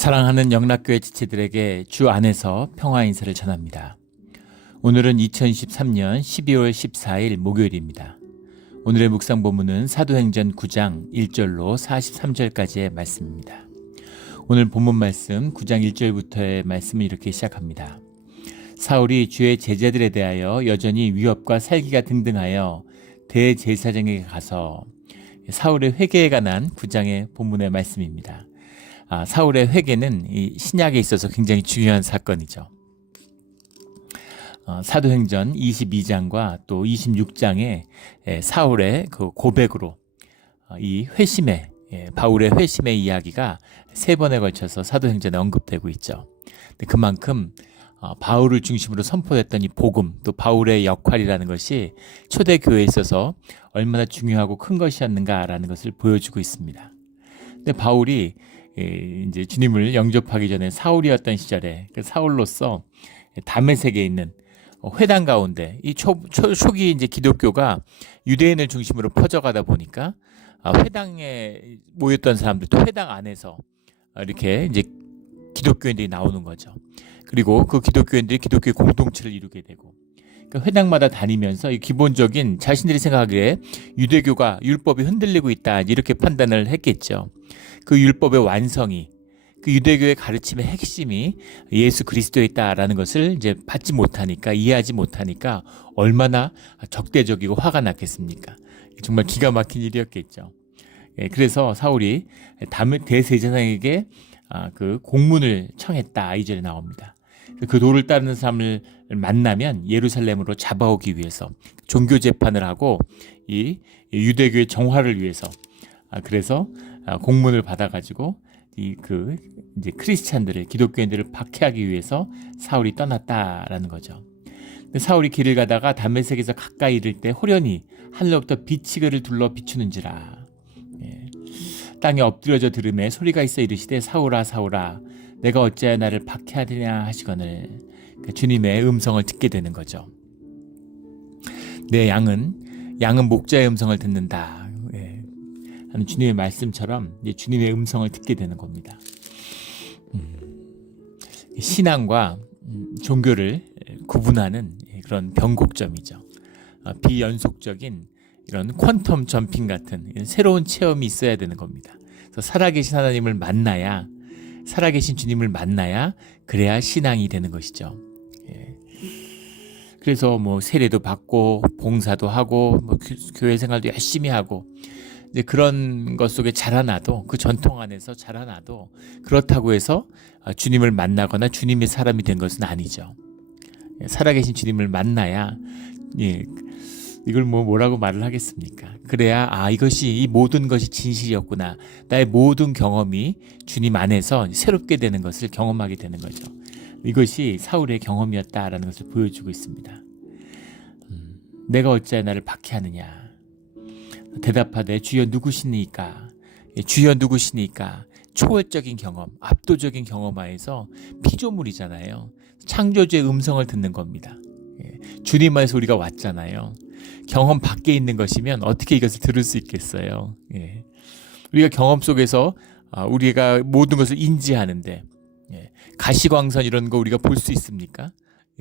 사랑하는 영락교회 지체들에게 주 안에서 평화 인사를 전합니다. 오늘은 2023년 12월 14일 목요일입니다. 오늘의 묵상 본문은 사도행전 9장 1절로 43절까지의 말씀입니다. 오늘 본문 말씀 9장 1절부터의 말씀을 이렇게 시작합니다. 사울이 주의 제자들에 대하여 여전히 위협과 살기가 등등하여 대제사장에게 가서 사울의 회개에 관한 9장의 본문의 말씀입니다. 사울의 회개는 이 신약에 있어서 굉장히 중요한 사건이죠. 사도행전 22장과 또 26장에 사울의 그 고백으로 이 회심의 바울의 회심의 이야기가 세 번에 걸쳐서 사도행전에 언급되고 있죠. 그만큼 바울을 중심으로 선포했던 이 복음, 또 바울의 역할이라는 것이 초대교회에 있어서 얼마나 중요하고 큰 것이었는가라는 것을 보여주고 있습니다. 근데 바울이 이제 주님을 영접하기 전에 사울이었던 시절에 그 사울로서 다메섹에 있는 회당 가운데 이 초기 이제 기독교가 유대인을 중심으로 퍼져가다 보니까 회당에 모였던 사람들도 회당 안에서 이렇게 이제 기독교인들이 나오는 거죠. 그리고 그 기독교인들이 기독교의 공동체를 이루게 되고, 그러니까 회당마다 다니면서 이 기본적인 자신들이 생각하기에 유대교가 율법이 흔들리고 있다 이렇게 판단을 했겠죠. 그 율법의 완성이, 그 유대교의 가르침의 핵심이 예수 그리스도에 있다라는 것을 이제 받지 못하니까, 이해하지 못하니까 얼마나 적대적이고 화가 났겠습니까? 정말 기가 막힌 일이었겠죠. 그래서 사울이 대제사장에게 그 공문을 청했다, 이 절에 나옵니다. 그 도를 따르는 사람을 만나면 예루살렘으로 잡아오기 위해서 종교 재판을 하고 이 유대교의 정화를 위해서, 그래서 공문을 받아가지고 이제 크리스찬들을, 기독교인들을 박해하기 위해서 사울이 떠났다라는 거죠. 사울이 길을 가다가 다메섹에서 가까이 이를 때 호련히 하늘로부터 빛이 그를 둘러 비추는지라. 땅에 엎드려져 들음에 소리가 있어 이르시되 사울아 사울아 내가 어찌하여 나를 박해하느냐 하시거늘. 주님의 음성을 듣게 되는 거죠. 내 양은 목자의 음성을 듣는다 하는 주님의 말씀처럼 이제 주님의 음성을 듣게 되는 겁니다. 신앙과 종교를 구분하는 그런 변곡점이죠. 비연속적인 이런 퀀텀 점핑 같은 새로운 체험이 있어야 되는 겁니다. 그래서 살아계신 하나님을 만나야, 살아계신 주님을 만나야 그래야 신앙이 되는 것이죠. 그래서 뭐 세례도 받고 봉사도 하고 뭐 교회 생활도 열심히 하고 이제 그런 것 속에 자라나도, 그 전통 안에서 자라나도 그렇다고 해서 주님을 만나거나 주님의 사람이 된 것은 아니죠. 살아계신 주님을 만나야 이걸 뭐라고 말을 하겠습니까? 그래야 이것이, 이 모든 것이 진실이었구나, 나의 모든 경험이 주님 안에서 새롭게 되는 것을 경험하게 되는 거죠. 이것이 사울의 경험이었다라는 것을 보여주고 있습니다. 내가 어찌하여 나를 박해하느냐. 대답하되 주여 누구시니까. 주여 누구시니까. 초월적인 경험, 압도적인 경험하에서 피조물이잖아요. 창조주의 음성을 듣는 겁니다. 주님 안에서 우리가 왔잖아요. 경험 밖에 있는 것이면 어떻게 이것을 들을 수 있겠어요? 우리가 경험 속에서 우리가 모든 것을 인지하는데 가시광선 이런 거 우리가 볼 수 있습니까?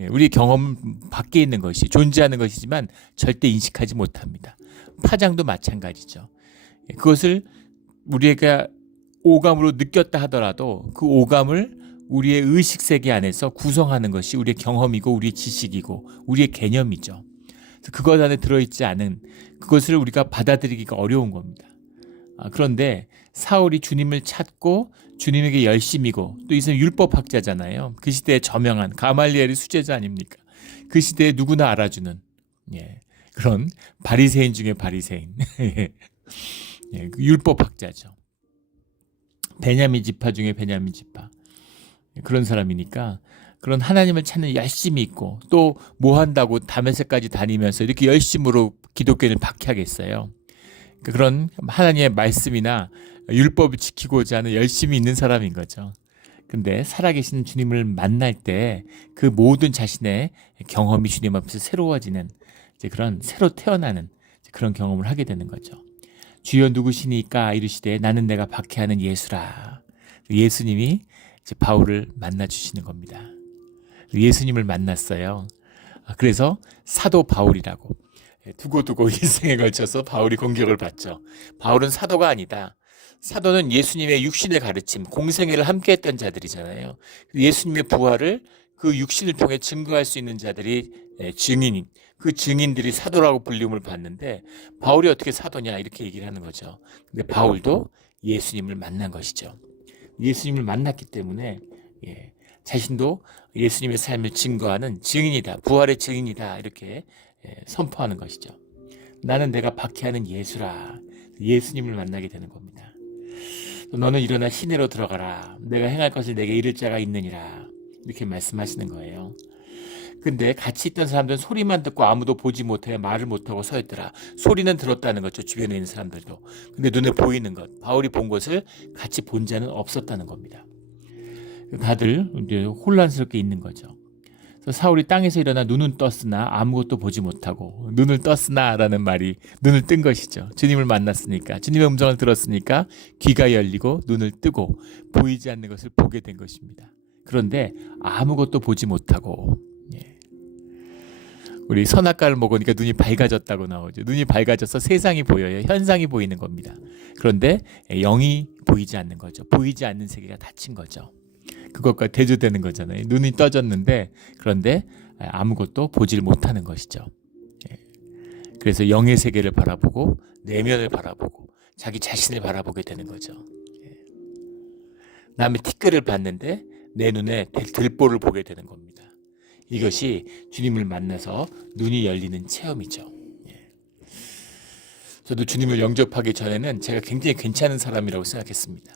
우리 경험 밖에 있는 것이 존재하는 것이지만 절대 인식하지 못합니다. 파장도 마찬가지죠. 그것을 우리가 오감으로 느꼈다 하더라도 그 오감을 우리의 의식세계 안에서 구성하는 것이 우리의 경험이고 우리의 지식이고 우리의 개념이죠. 그것 안에 들어있지 않은 그것을 우리가 받아들이기가 어려운 겁니다. 그런데 사울이 주님을 찾고 주님에게 열심이고, 또 이 사람 율법학자잖아요. 그 시대에 저명한 가말리엘의 수제자 아닙니까? 그 시대에 누구나 알아주는 그런 바리새인 중에 바리새인 율법학자죠. 베냐민 지파 중에 베냐민 지파, 그런 사람이니까 그런 하나님을 찾는 열심이 있고, 또 뭐 한다고 다메섹까지 다니면서 이렇게 열심으로 기독교인을 박해하겠어요. 그런 하나님의 말씀이나 율법을 지키고자 하는 열심이 있는 사람인 거죠. 근데 살아계신 주님을 만날 때 그 모든 자신의 경험이 주님 앞에서 새로워지는, 이제 그런 새로 태어나는 그런 경험을 하게 되는 거죠. 주여 누구시니까 이르시되 나는 내가 박해하는 예수라. 예수님이 이제 바울을 만나 주시는 겁니다. 예수님을 만났어요. 그래서 사도 바울이라고 두고두고 일생에 걸쳐서 바울이 공격을 받죠. 바울은 사도가 아니다. 사도는 예수님의 육신의 가르침, 공생애를 함께했던 자들이잖아요. 예수님의 부활을 그 육신을 통해 증거할 수 있는 자들이 증인인, 그 증인들이 사도라고 불림을 받는데 바울이 어떻게 사도냐 이렇게 얘기를 하는 거죠. 근데 바울도 예수님을 만난 것이죠. 예수님을 만났기 때문에 자신도 예수님의 삶을 증거하는 증인이다, 부활의 증인이다 이렇게 선포하는 것이죠. 나는 내가 박해하는 예수라. 예수님을 만나게 되는 겁니다. 너는 일어나 시내로 들어가라. 내가 행할 것을 내게 이를 자가 있느니라. 이렇게 말씀하시는 거예요. 근데 같이 있던 사람들은 소리만 듣고 아무도 보지 못해 말을 못하고 서 있더라. 소리는 들었다는 거죠. 주변에 있는 사람들도. 근데 눈에 보이는 것, 바울이 본 것을 같이 본 자는 없었다는 겁니다. 다들 이제 혼란스럽게 있는 거죠. 그래서 사울이 땅에서 일어나 눈은 떴으나 아무것도 보지 못하고, 눈을 떴으나라는 말이 눈을 뜬 것이죠. 주님을 만났으니까, 주님의 음성을 들었으니까 귀가 열리고 눈을 뜨고 보이지 않는 것을 보게 된 것입니다. 그런데 아무것도 보지 못하고, 우리 선악과를 먹으니까 눈이 밝아졌다고 나오죠. 눈이 밝아져서 세상이 보여요. 현상이 보이는 겁니다. 그런데 영이 보이지 않는 거죠. 보이지 않는 세계가 닫힌 거죠. 그것과 대조되는 거잖아요. 눈이 떠졌는데 그런데 아무것도 보질 못하는 것이죠. 그래서 영의 세계를 바라보고 내면을 바라보고 자기 자신을 바라보게 되는 거죠. 남의 티끌을 봤는데 내 눈에 들보를 보게 되는 겁니다. 이것이 주님을 만나서 눈이 열리는 체험이죠. 저도 주님을 영접하기 전에는 제가 굉장히 괜찮은 사람이라고 생각했습니다.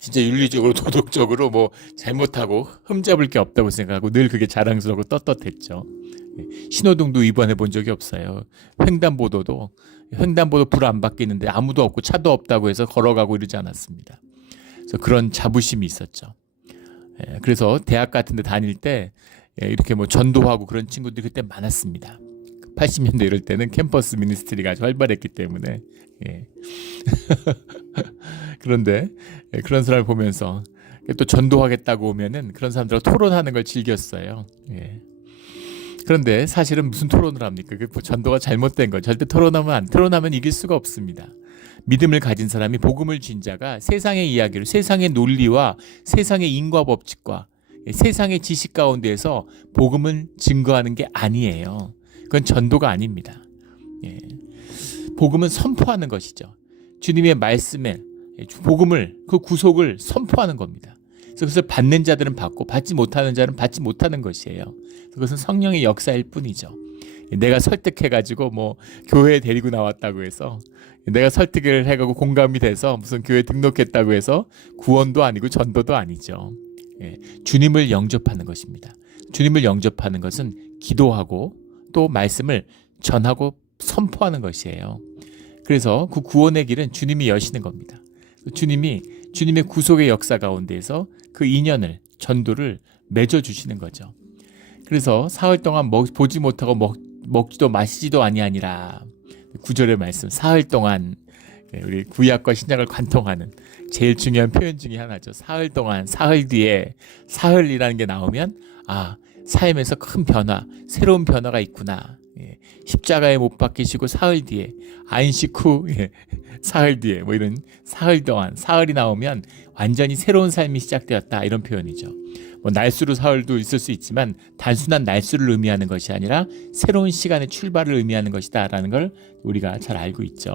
진짜 윤리적으로 도덕적으로 뭐 잘못하고 흠잡을 게 없다고 생각하고 늘 그게 자랑스럽고 떳떳했죠. 신호등도 위반해 본 적이 없어요. 횡단보도 불 안 바뀌는데 아무도 없고 차도 없다고 해서 걸어가고 이러지 않았습니다. 그래서 그런 자부심이 있었죠. 그래서 대학 같은 데 다닐 때 이렇게 뭐 전도하고 그런 친구들이 그때 많았습니다. 80년대 이럴 때는 캠퍼스 미니스트리가 아주 활발했기 때문에 그런데 그런 사람을 보면서 또 전도하겠다고 오면은 그런 사람들하고 토론하는 걸 즐겼어요. 그런데 사실은 무슨 토론을 합니까? 그 전도가 잘못된 거. 절대 토론하면 이길 수가 없습니다. 믿음을 가진 사람이 복음을 쥔 자가 세상의 이야기를, 세상의 논리와 세상의 인과 법칙과 세상의 지식 가운데에서 복음을 증거하는 게 아니에요. 그건 전도가 아닙니다. 복음은 선포하는 것이죠. 주님의 말씀에 복음을, 그 구속을 선포하는 겁니다. 그래서 그것을 받는 자들은 받고 받지 못하는 자는 받지 못하는 것이에요. 그것은 성령의 역사일 뿐이죠. 내가 설득해가지고 뭐 교회에 데리고 나왔다고 해서, 내가 설득을 해가고 공감이 돼서 무슨 교회 등록했다고 해서 구원도 아니고 전도도 아니죠. 주님을 영접하는 것입니다. 주님을 영접하는 것은 기도하고 또 말씀을 전하고 선포하는 것이에요. 그래서 그 구원의 길은 주님이 여시는 겁니다. 주님의 구속의 역사 가운데에서 그 인연을, 전도를 맺어주시는 거죠. 그래서 사흘 동안 보지 못하고 먹지도 마시지도 아니하니라. 9절의 말씀, 사흘 동안, 우리 구약과 신약을 관통하는 제일 중요한 표현 중에 하나죠. 사흘 동안, 사흘 뒤에, 사흘이라는 게 나오면 삶에서 큰 변화, 새로운 변화가 있구나. 십자가에 못 박히시고 사흘 뒤에, 안식 후 사흘 뒤에, 뭐 이런 사흘 동안, 사흘이 나오면 완전히 새로운 삶이 시작되었다, 이런 표현이죠. 뭐 날수로 사흘도 있을 수 있지만 단순한 날수를 의미하는 것이 아니라 새로운 시간의 출발을 의미하는 것이다라는 걸 우리가 잘 알고 있죠.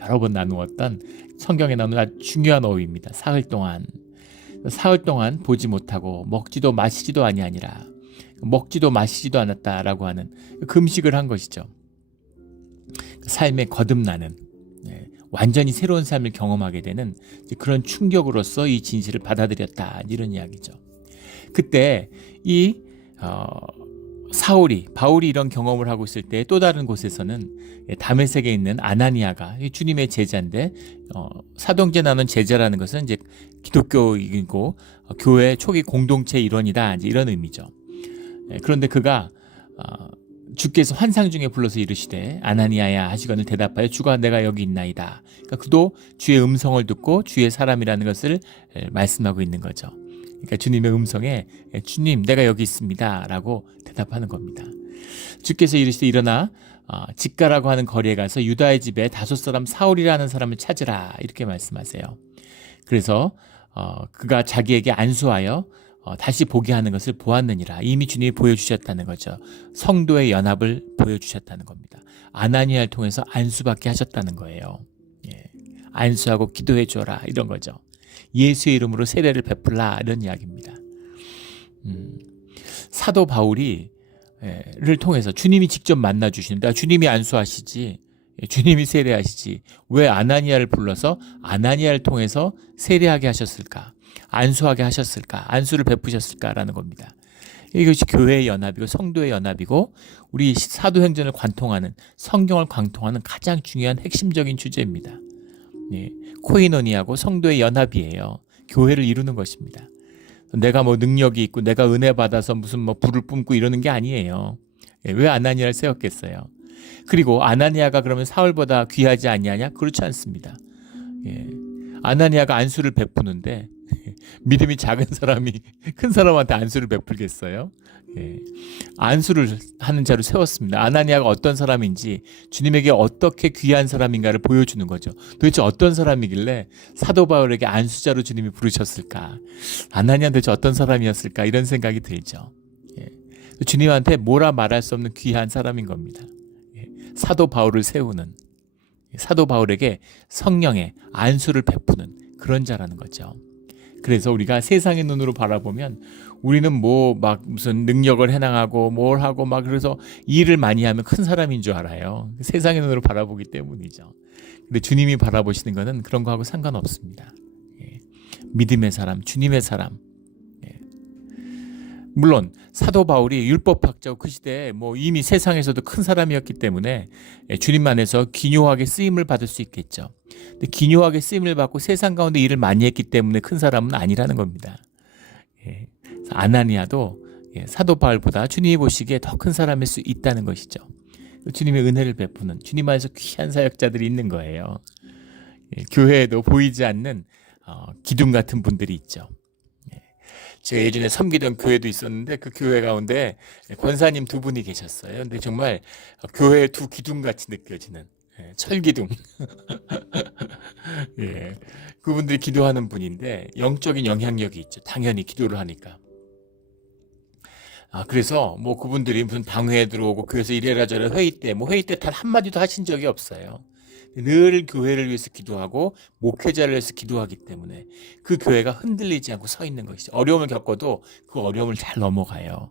여러 번 나누었던 성경에 나오는 아주 중요한 어휘입니다. 사흘 동안 보지 못하고 먹지도 마시지도 아니하니라. 먹지도 마시지도 않았다라고 하는 금식을 한 것이죠. 삶에 거듭나는, 완전히 새로운 삶을 경험하게 되는 그런 충격으로서 이 진실을 받아들였다, 이런 이야기죠. 그때 이 바울이 이런 경험을 하고 있을 때 또 다른 곳에서는 다메섹에 있는 아나니아가 주님의 제자인데, 사도행전에 나오는 제자라는 것은 이제 기독교이고 교회 초기 공동체 일원이다, 이제 이런 의미죠. 그런데 그가 주께서 환상 중에 불러서 이르시되 아나니아야 하시거늘 대답하여 주가 내가 여기 있나이다. 그러니까 그도 주의 음성을 듣고 주의 사람이라는 것을 말씀하고 있는 거죠. 그러니까 주님의 음성에 주님 내가 여기 있습니다 라고 대답하는 겁니다. 주께서 이르시되 일어나 직가라고 하는 거리에 가서 유다의 집에 다섯 사람 사울이라는 사람을 찾으라 이렇게 말씀하세요. 그래서 그가 자기에게 안수하여 다시 보게 하는 것을 보았느니라. 이미 주님이 보여주셨다는 거죠. 성도의 연합을 보여주셨다는 겁니다. 아나니아를 통해서 안수받게 하셨다는 거예요. 예. 안수하고 기도해 줘라 이런 거죠. 예수의 이름으로 세례를 베풀라 이런 이야기입니다. 사도 바울이 를 통해서 주님이 직접 만나 주시는데 주님이 안수하시지 주님이 세례하시지 왜 아나니아를 불러서 아나니아를 통해서 세례하게 하셨을까? 안수하게 하셨을까? 안수를 베푸셨을까라는 겁니다. 이것이 교회의 연합이고 성도의 연합이고 우리 사도행전을 관통하는 성경을 관통하는 가장 중요한 핵심적인 주제입니다. 예, 코이노니아고 성도의 연합이에요. 교회를 이루는 것입니다. 내가 뭐 능력이 있고 내가 은혜 받아서 무슨 뭐 불을 뿜고 이러는 게 아니에요. 예, 왜 아나니아를 세웠겠어요? 그리고 아나니아가 그러면 사울보다 귀하지 아니하냐? 그렇지 않습니다. 예, 아나니아가 안수를 베푸는데 믿음이 작은 사람이 큰 사람한테 안수를 베풀겠어요? 예, 안수를 하는 자로 세웠습니다. 아나니아가 어떤 사람인지 주님에게 어떻게 귀한 사람인가를 보여주는 거죠. 도대체 어떤 사람이길래 사도 바울에게 안수자로 주님이 부르셨을까? 아나니아는 도대체 어떤 사람이었을까? 이런 생각이 들죠. 예, 주님한테 뭐라 말할 수 없는 귀한 사람인 겁니다. 예, 사도 바울을 세우는 사도 바울에게 성령의 안수를 베푸는 그런 자라는 거죠. 그래서 우리가 세상의 눈으로 바라보면 우리는 뭐 막 무슨 능력을 해당하고 뭘 하고 막 그래서 일을 많이 하면 큰 사람인 줄 알아요. 세상의 눈으로 바라보기 때문이죠. 근데 주님이 바라보시는 거는 그런 거하고 상관없습니다. 예. 믿음의 사람, 주님의 사람. 예. 물론 사도 바울이 율법학자고 그 시대에 뭐 이미 세상에서도 큰 사람이었기 때문에 주님 안에서 기묘하게 쓰임을 받을 수 있겠죠. 근데 기묘하게 쓰임을 받고 세상 가운데 일을 많이 했기 때문에 큰 사람은 아니라는 겁니다. 예. 아나니아도 사도 바울보다 주님이 보시기에 더 큰 사람일 수 있다는 것이죠. 주님의 은혜를 베푸는 주님 안에서 귀한 사역자들이 있는 거예요. 예. 교회에도 보이지 않는 기둥 같은 분들이 있죠. 제가 예전에 섬기던 교회도 있었는데 그 교회 가운데 권사님 두 분이 계셨어요. 근데 정말 교회의 두 기둥같이 느껴지는 철기둥. 예, 그분들이 기도하는 분인데 영적인 영향력이 있죠. 당연히 기도를 하니까. 그래서 뭐 그분들이 무슨 당회에 들어오고 교회에서 이래라 저래라 회의 때 단 한마디도 하신 적이 없어요. 늘 교회를 위해서 기도하고 목회자를 위해서 기도하기 때문에 그 교회가 흔들리지 않고 서 있는 것이죠. 어려움을 겪어도 그 어려움을 잘 넘어가요.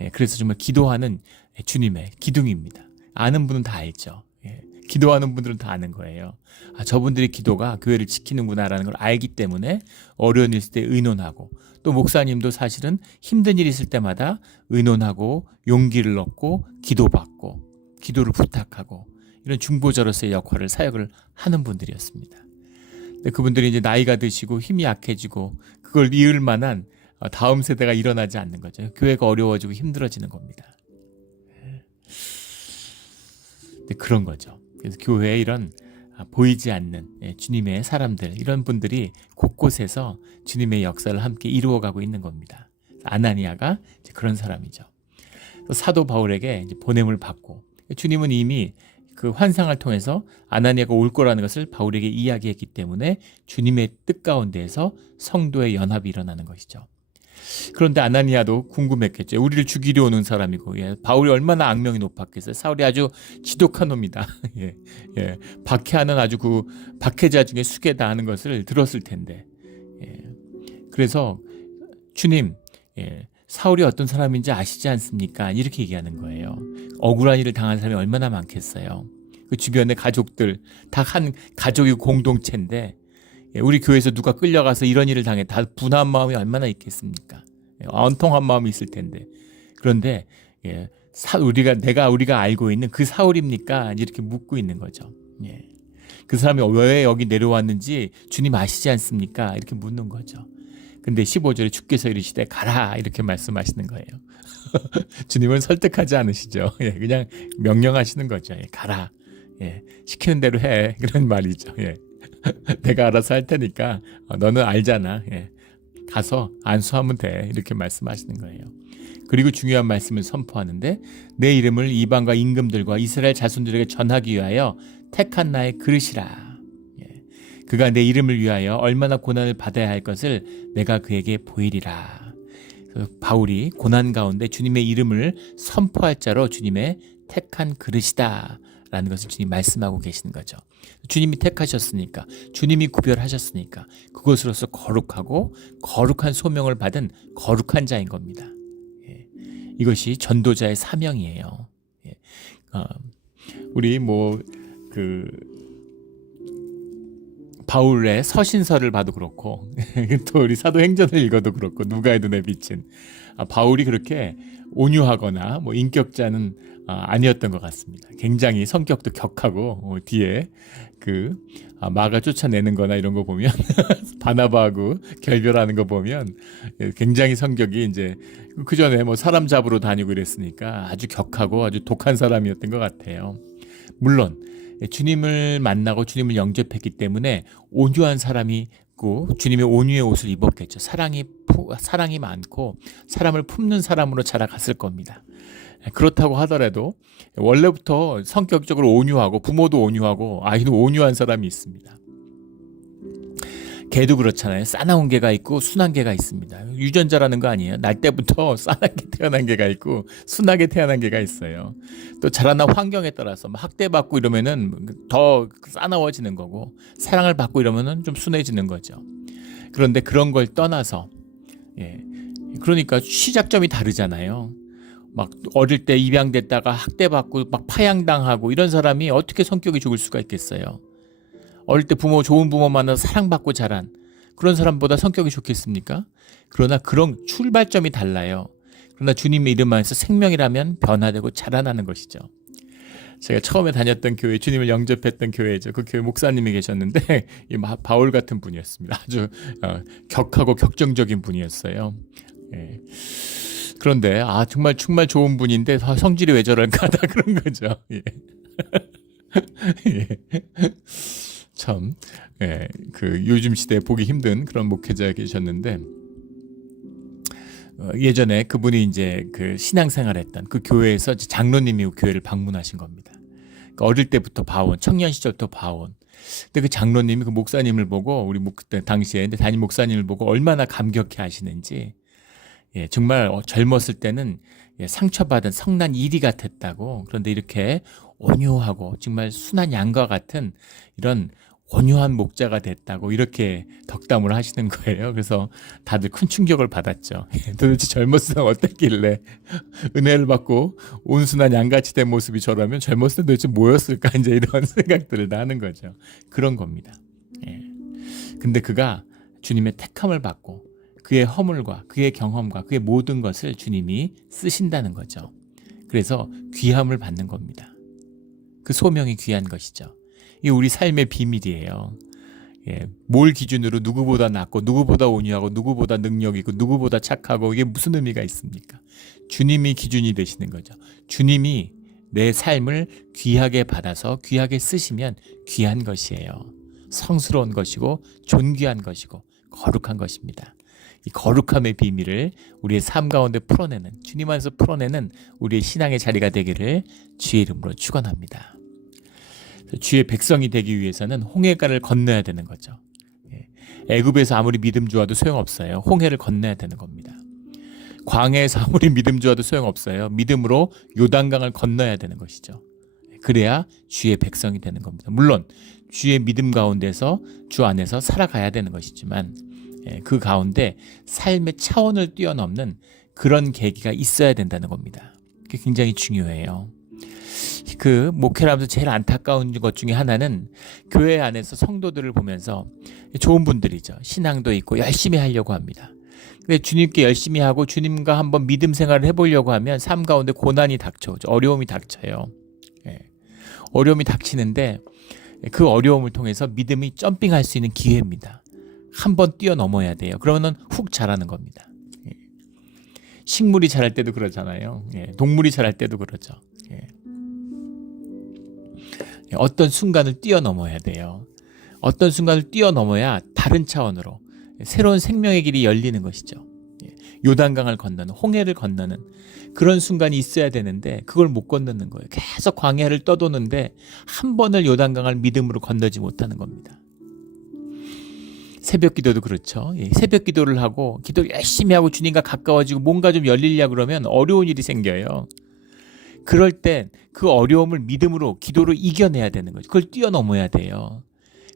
예, 그래서 정말 기도하는 주님의 기둥입니다. 아는 분은 다 알죠. 예, 기도하는 분들은 다 아는 거예요. 저분들의 기도가 교회를 지키는구나라는 걸 알기 때문에 어려운 일 있을 때 의논하고 또 목사님도 사실은 힘든 일이 있을 때마다 의논하고 용기를 얻고 기도받고 기도를 부탁하고 이런 중보자로서의 역할을 사역을 하는 분들이었습니다. 근데 그분들이 이제 나이가 드시고 힘이 약해지고 그걸 이을 만한 다음 세대가 일어나지 않는 거죠. 교회가 어려워지고 힘들어지는 겁니다. 근데 그런 거죠. 그래서 교회에 이런 보이지 않는 주님의 사람들 이런 분들이 곳곳에서 주님의 역사를 함께 이루어가고 있는 겁니다. 아나니아가 이제 그런 사람이죠. 사도 바울에게 이제 보냄을 받고 주님은 이미 그 환상을 통해서 아나니아가 올 거라는 것을 바울에게 이야기했기 때문에 주님의 뜻 가운데에서 성도의 연합이 일어나는 것이죠. 그런데 아나니아도 궁금했겠죠. 우리를 죽이려 오는 사람이고 바울이 얼마나 악명이 높았겠어요. 사울이 아주 지독한 놈이다. 박해하는 아주 그 박해자 중에 수괴다 하는 것을 들었을 텐데 그래서 주님 사울이 어떤 사람인지 아시지 않습니까? 이렇게 얘기하는 거예요. 억울한 일을 당한 사람이 얼마나 많겠어요. 그 주변의 가족들 다 한 가족이 공동체인데 우리 교회에서 누가 끌려가서 이런 일을 당해 다 분한 마음이 얼마나 있겠습니까? 원통한 마음이 있을 텐데 그런데 우리가 알고 있는 그 사울입니까? 이렇게 묻고 있는 거죠. 그 사람이 왜 여기 내려왔는지 주님 아시지 않습니까? 이렇게 묻는 거죠. 근데 15절에 주께서 이르시되 가라 이렇게 말씀하시는 거예요. 주님은 설득하지 않으시죠. 그냥 명령하시는 거죠. 가라. 시키는 대로 해. 그런 말이죠. 내가 알아서 할 테니까 너는 알잖아. 가서 안수하면 돼. 이렇게 말씀하시는 거예요. 그리고 중요한 말씀을 선포하는데 내 이름을 이방과 임금들과 이스라엘 자손들에게 전하기 위하여 택한 나의 그릇이라. 그가 내 이름을 위하여 얼마나 고난을 받아야 할 것을 내가 그에게 보이리라. 바울이 고난 가운데 주님의 이름을 선포할 자로 주님의 택한 그릇이다 라는 것을 주님 말씀하고 계시는 거죠. 주님이 택하셨으니까, 주님이 구별하셨으니까 그것으로서 거룩하고 거룩한 소명을 받은 거룩한 자인 겁니다. 이것이 전도자의 사명이에요. 우리 바울의 서신서를 봐도 그렇고 또 우리 사도행전을 읽어도 그렇고 누가 해도 내 빛은 바울이 그렇게 온유하거나 인격자는 아니었던 것 같습니다. 굉장히 성격도 격하고 뒤에 마가 쫓아내는 거나 이런 거 보면 바나바하고 결별하는 거 보면 굉장히 성격이 이제 그 전에 사람 잡으러 다니고 이랬으니까 아주 격하고 아주 독한 사람이었던 것 같아요. 물론 주님을 만나고 주님을 영접했기 때문에 온유한 사람이 있고 주님의 온유의 옷을 입었겠죠. 사랑이 많고 사람을 품는 사람으로 자라갔을 겁니다. 그렇다고 하더라도 원래부터 성격적으로 온유하고 부모도 온유하고 아이도 온유한 사람이 있습니다. 개도 그렇잖아요. 싸나운 개가 있고 순한 개가 있습니다. 유전자라는 거 아니에요. 날 때부터 싸나게 태어난 개가 있고 순하게 태어난 개가 있어요. 또 자라난 환경에 따라서 학대받고 이러면은 더 싸나워지는 거고 사랑을 받고 이러면은 좀 순해지는 거죠. 그런데 그런 걸 떠나서 그러니까 시작점이 다르잖아요. 어릴 때 입양됐다가 학대받고 파양당하고 이런 사람이 어떻게 성격이 좋을 수가 있겠어요. 어릴 때 좋은 부모 만나서 사랑받고 자란 그런 사람보다 성격이 좋겠습니까? 그러나 그런 출발점이 달라요. 그러나 주님의 이름 안에서 생명이라면 변화되고 자라나는 것이죠. 제가 처음에 다녔던 교회, 주님을 영접했던 교회죠. 그 교회 목사님이 계셨는데 이 바울 같은 분이었습니다. 아주 격하고 격정적인 분이었어요. 그런데 정말 좋은 분인데 성질이 왜 저럴까 하다 그런 거죠. 참 요즘 시대에 보기 힘든 그런 목회자가 계셨는데 예전에 그분이 이제 신앙생활했던 그 교회에서 장로님이 교회를 방문하신 겁니다. 그러니까 어릴 때부터 봐온, 청년 시절부터 봐온. 근데 그 장로님이 그 목사님을 보고 그때 당시에 담임 목사님을 보고 얼마나 감격해 하시는지 정말 젊었을 때는 상처받은 성난 이리 같았다고. 그런데 이렇게 온유하고 정말 순한 양과 같은 이런 온유한 목자가 됐다고 이렇게 덕담을 하시는 거예요. 그래서 다들 큰 충격을 받았죠. 도대체 젊었을 때 어땠길래 은혜를 받고 온순한 양같이 된 모습이 저라면 젊었을 때 도대체 뭐였을까 이제 이런 생각들을 다 하는 거죠. 그런 겁니다. 근데 그가 주님의 택함을 받고 그의 허물과 그의 경험과 그의 모든 것을 주님이 쓰신다는 거죠. 그래서 귀함을 받는 겁니다. 그 소명이 귀한 것이죠. 이게 우리 삶의 비밀이에요. 뭘 기준으로 누구보다 낫고 누구보다 온유하고 누구보다 능력 있고 누구보다 착하고 이게 무슨 의미가 있습니까? 주님이 기준이 되시는 거죠. 주님이 내 삶을 귀하게 받아서 귀하게 쓰시면 귀한 것이에요. 성스러운 것이고 존귀한 것이고 거룩한 것입니다. 이 거룩함의 비밀을 우리의 삶 가운데 풀어내는, 주님 안에서 풀어내는 우리의 신앙의 자리가 되기를 주의 이름으로 축원합니다. 주의 백성이 되기 위해서는 홍해가를 건너야 되는 거죠. 애굽에서 아무리 믿음 좋아도 소용없어요. 홍해를 건너야 되는 겁니다. 광야에서 아무리 믿음 좋아도 소용없어요. 믿음으로 요단강을 건너야 되는 것이죠. 그래야 주의 백성이 되는 겁니다. 물론 주의 믿음 가운데서 주 안에서 살아가야 되는 것이지만 그 가운데 삶의 차원을 뛰어넘는 그런 계기가 있어야 된다는 겁니다. 그게 굉장히 중요해요. 목회를 하면서 제일 안타까운 것 중에 하나는 교회 안에서 성도들을 보면서 좋은 분들이죠. 신앙도 있고 열심히 하려고 합니다. 근데 주님께 열심히 하고 주님과 한번 믿음 생활을 해보려고 하면 삶 가운데 고난이 닥쳐오죠. 어려움이 닥쳐요. 어려움이 닥치는데 그 어려움을 통해서 믿음이 점핑할 수 있는 기회입니다. 한번 뛰어넘어야 돼요. 그러면 훅 자라는 겁니다. 식물이 자랄 때도 그러잖아요. 동물이 자랄 때도 그러죠. 어떤 순간을 뛰어넘어야 돼요. 어떤 순간을 뛰어넘어야 다른 차원으로 새로운 생명의 길이 열리는 것이죠. 요단강을 건너는, 홍해를 건너는 그런 순간이 있어야 되는데 그걸 못 건너는 거예요. 계속 광야를 떠도는데 한 번을 요단강을 믿음으로 건너지 못하는 겁니다. 새벽 기도도 그렇죠. 새벽 기도를 하고 기도 열심히 하고 주님과 가까워지고 뭔가 좀 열리려고 그러면 어려운 일이 생겨요. 그럴 땐 그 어려움을 믿음으로 기도로 이겨내야 되는 거죠. 그걸 뛰어넘어야 돼요.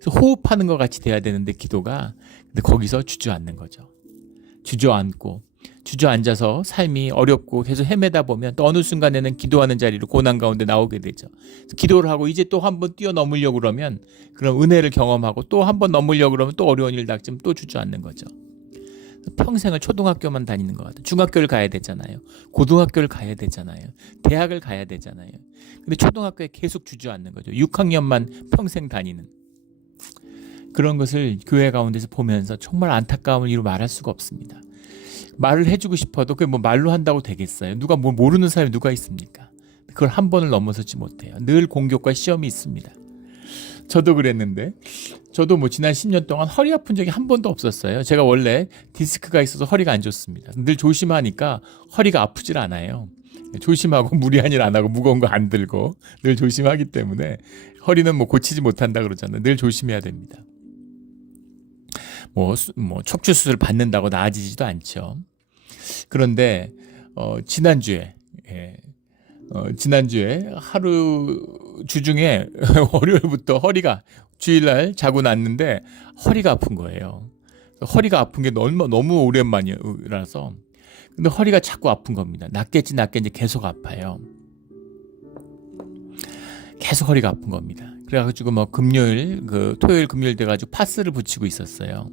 그래서 호흡하는 것 같이 돼야 되는데 기도가, 근데 거기서 주저앉는 거죠. 주저앉아서 삶이 어렵고 계속 헤매다 보면 또 어느 순간에는 기도하는 자리로 고난 가운데 나오게 되죠. 기도를 하고 이제 또 한 번 뛰어넘으려고 그러면 그런 은혜를 경험하고 또 한 번 넘으려고 그러면 또 어려운 일 닥치면 또 주저앉는 거죠. 평생을 초등학교만 다니는 것 같아요. 중학교를 가야 되잖아요. 고등학교를 가야 되잖아요. 대학을 가야 되잖아요. 근데 초등학교에 계속 주저앉는 거죠. 6학년만 평생 다니는. 그런 것을 교회 가운데서 보면서 정말 안타까움을 이루 말할 수가 없습니다. 말을 해주고 싶어도 그게 뭐 말로 한다고 되겠어요? 누가 뭐 모르는 사람이 누가 있습니까? 그걸 한 번을 넘어서지 못해요. 늘 공격과 시험이 있습니다. 저도 그랬는데, 저도 뭐 지난 10년 동안 허리 아픈 적이 한 번도 없었어요. 제가 원래 디스크가 있어서 허리가 안 좋습니다. 늘 조심하니까 허리가 아프질 않아요. 조심하고 무리한 일 안 하고 무거운 거 안 들고 늘 조심하기 때문에 허리는 뭐 고치지 못한다 그러잖아요. 늘 조심해야 됩니다. 뭐 척추 수술 받는다고 나아지지도 않죠. 그런데 지난주에 하루 주중에 월요일부터 허리가, 주일날 자고 났는데 허리가 아픈 거예요. 허리가 아픈 게 너무 오랜만이라서. 근데 허리가 자꾸 아픈 겁니다. 낫겠지 계속 아파요. 계속 허리가 아픈 겁니다. 그래가지고 뭐 토요일 금요일 돼가지고 파스를 붙이고 있었어요.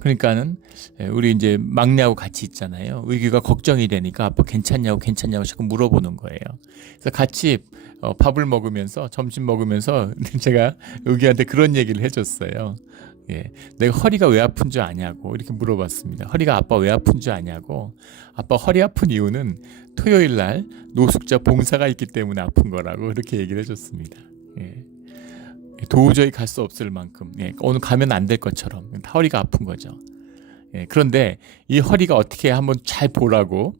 그러니까는 우리 이제 막내하고 같이 있잖아요. 의기가 걱정이 되니까 아빠 괜찮냐고 자꾸 물어보는 거예요. 그래서 같이 밥을 먹으면서, 점심 먹으면서 제가 의기한테 그런 얘기를 해줬어요. 내가 허리가 왜 아픈 줄 아냐고 이렇게 물어봤습니다. 허리가 아빠 왜 아픈 줄 아냐고. 아빠 허리 아픈 이유는 토요일 날 노숙자 봉사가 있기 때문에 아픈 거라고 그렇게 얘기를 해줬습니다. 도저히 갈 수 없을 만큼, 오늘 가면 안 될 것처럼 허리가 아픈 거죠. 그런데 이 허리가 어떻게 한번 잘 보라고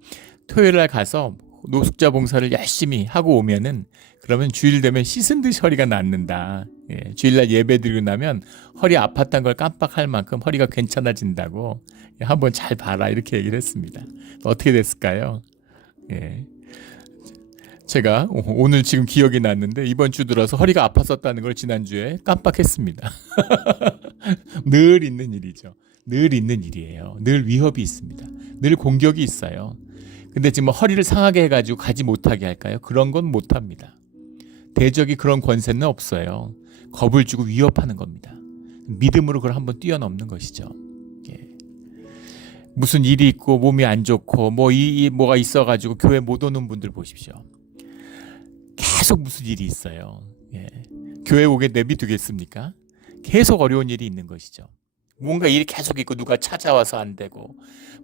토요일 날 가서 노숙자 봉사를 열심히 하고 오면은, 그러면 주일 되면 씻은 듯이 허리가 낫는다. 주일날 예배 드리고 나면 허리 아팠던 걸 깜빡할 만큼 허리가 괜찮아진다고 한번 잘 봐라 이렇게 얘기를 했습니다. 어떻게 됐을까요? 제가 오늘 지금 기억이 났는데 이번 주 들어서 허리가 아팠었다는 걸 지난주에 깜빡했습니다. 늘 있는 일이죠. 늘 있는 일이에요. 늘 위협이 있습니다. 늘 공격이 있어요. 근데 지금 허리를 상하게 해가지고 가지 못하게 할까요? 그런 건 못합니다. 대적이 그런 권세는 없어요. 겁을 주고 위협하는 겁니다. 믿음으로 그걸 한번 뛰어넘는 것이죠. 무슨 일이 있고 몸이 안 좋고 뭐가 있어가지고 교회 못 오는 분들 보십시오. 계속 무슨 일이 있어요. 교회 오게 내비두겠습니까? 계속 어려운 일이 있는 것이죠. 뭔가 일이 계속 있고 누가 찾아와서 안 되고,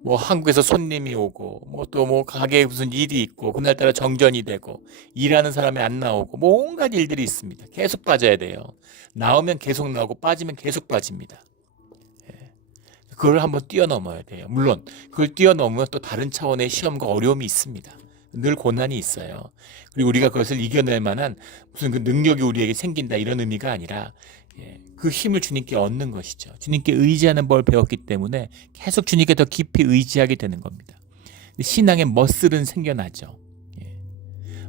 뭐 한국에서 손님이 오고, 또 가게에 무슨 일이 있고, 그날따라 정전이 되고, 일하는 사람이 안 나오고, 온갖 일들이 있습니다. 계속 빠져야 돼요. 나오면 계속 나오고 빠지면 계속 빠집니다. 그걸 한번 뛰어넘어야 돼요. 물론 그걸 뛰어넘으면 또 다른 차원의 시험과 어려움이 있습니다. 늘 고난이 있어요. 그리고 우리가 그것을 이겨낼 만한 무슨 그 능력이 우리에게 생긴다 이런 의미가 아니라, 그 힘을 주님께 얻는 것이죠. 주님께 의지하는 법을 배웠기 때문에 계속 주님께 더 깊이 의지하게 되는 겁니다. 신앙의 머슬은 생겨나죠.